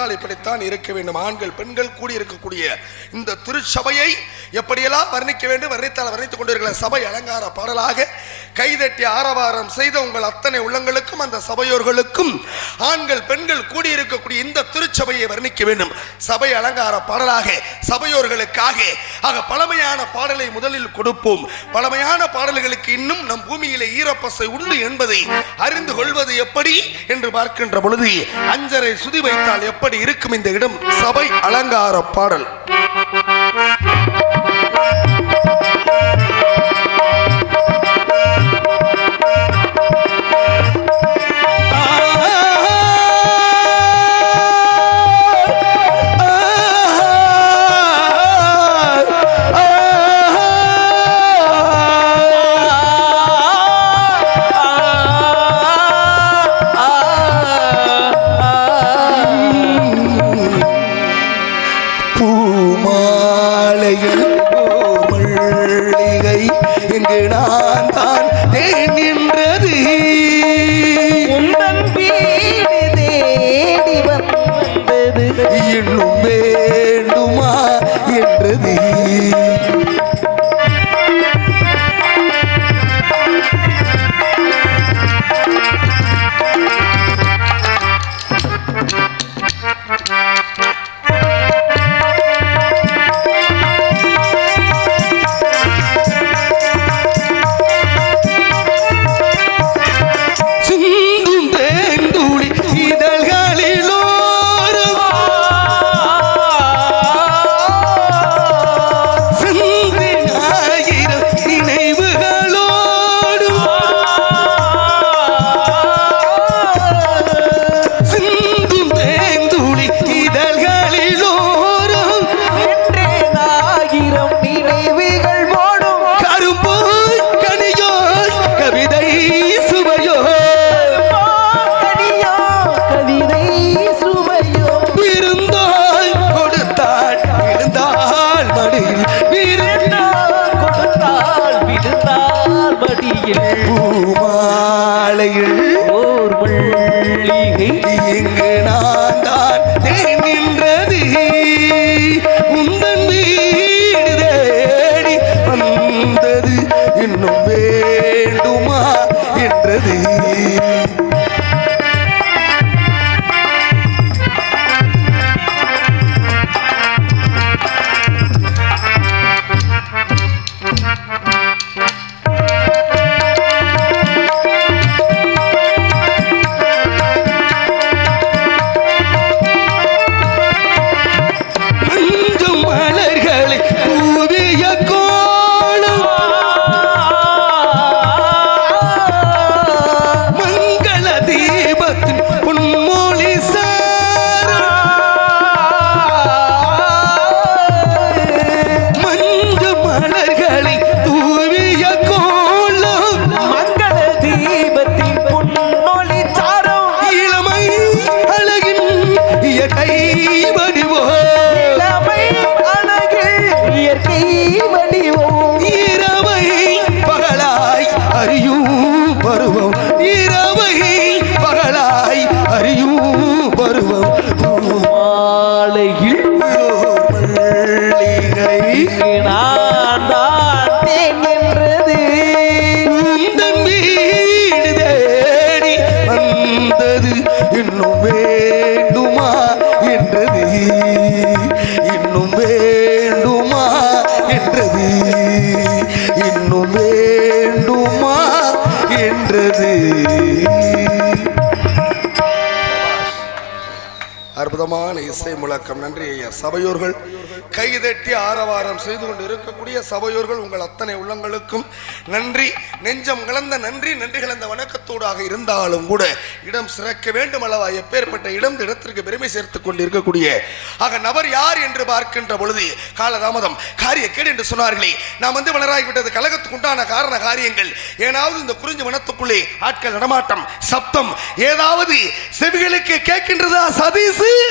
என்றால் இப்படித்தான் இருக்க வேண்டும். ஆண்கள் பெண்கள் கூடி இருக்கக்கூடிய இந்த திருச்சபையை எப்படியெல்லாம் வர்ணிக்க வேண்டும் வர்ணித்தால் வர்ணித்துக் கொண்டிருக்கிற சபை அலங்கார பாடலாக கைதட்டி ஆரவாரம் செய்த உங்கள் அத்தனை உள்ளங்களுக்கும் அந்த சபையோர்களுக்கும் ஆண்கள் பெண்கள் கூடியிருக்கக்கூடிய இந்த திருச்சபையை வர்ணிக்க வேண்டும். சபை அலங்கார பாடலாக சபையோர்களுக்காக. ஆக பழமையான பாடலை முதலில் கொடுப்போம். பழமையான பாடல்களுக்கு இன்னும் நம் பூமியிலே ஈரப்பசை உண்டு என்பதை அறிந்து கொள்வது எப்படி என்று பார்க்கின்ற பொழுது அஞ்சரை சுதி வைத்தால் எப்படி இருக்கும் இந்த இடம்? சபை அலங்கார பாடல். பூமாலையில் மல்லிகை. இங்கு நான் தான் தேனின் பூமாலையில் Hello. baby. அற்புதமான இசை முழக்கம். நன்றி ஐயா. சபையோர்கள் கைதட்டி ஆரவாரம் செய்து கொண்டு இருக்கக்கூடிய சபையோர்கள் உங்கள் அத்தனை உள்ளங்களுக்கும் நன்றி. நெஞ்சம் கலந்த நன்றி நன்றி கலந்த வணக்கத்தோடாக இருந்தாலும் கூட இடம் சிறக்க வேண்டும் அல்லவா? எப்பேற்பட்ட இடம் இடத்திற்கு பெருமை சேர்த்துக் கொண்டு இருக்கக்கூடிய ஆக நபர் யார் என்று பார்க்கின்ற பொழுது காலதாமதம். காரிய கேடு என்று சொன்னார்களே நாம் வந்து வளராகிவிட்டது. கழகத்துக்கு உண்டான காரண காரியங்கள். ஏனாவது இந்த குறிஞ்சி வனத்துக்குள்ளே ஆட்கள் நடமாட்டம் சப்தம் ஏதாவது செவிகளுக்கு கேட்கின்றதா சதீசு?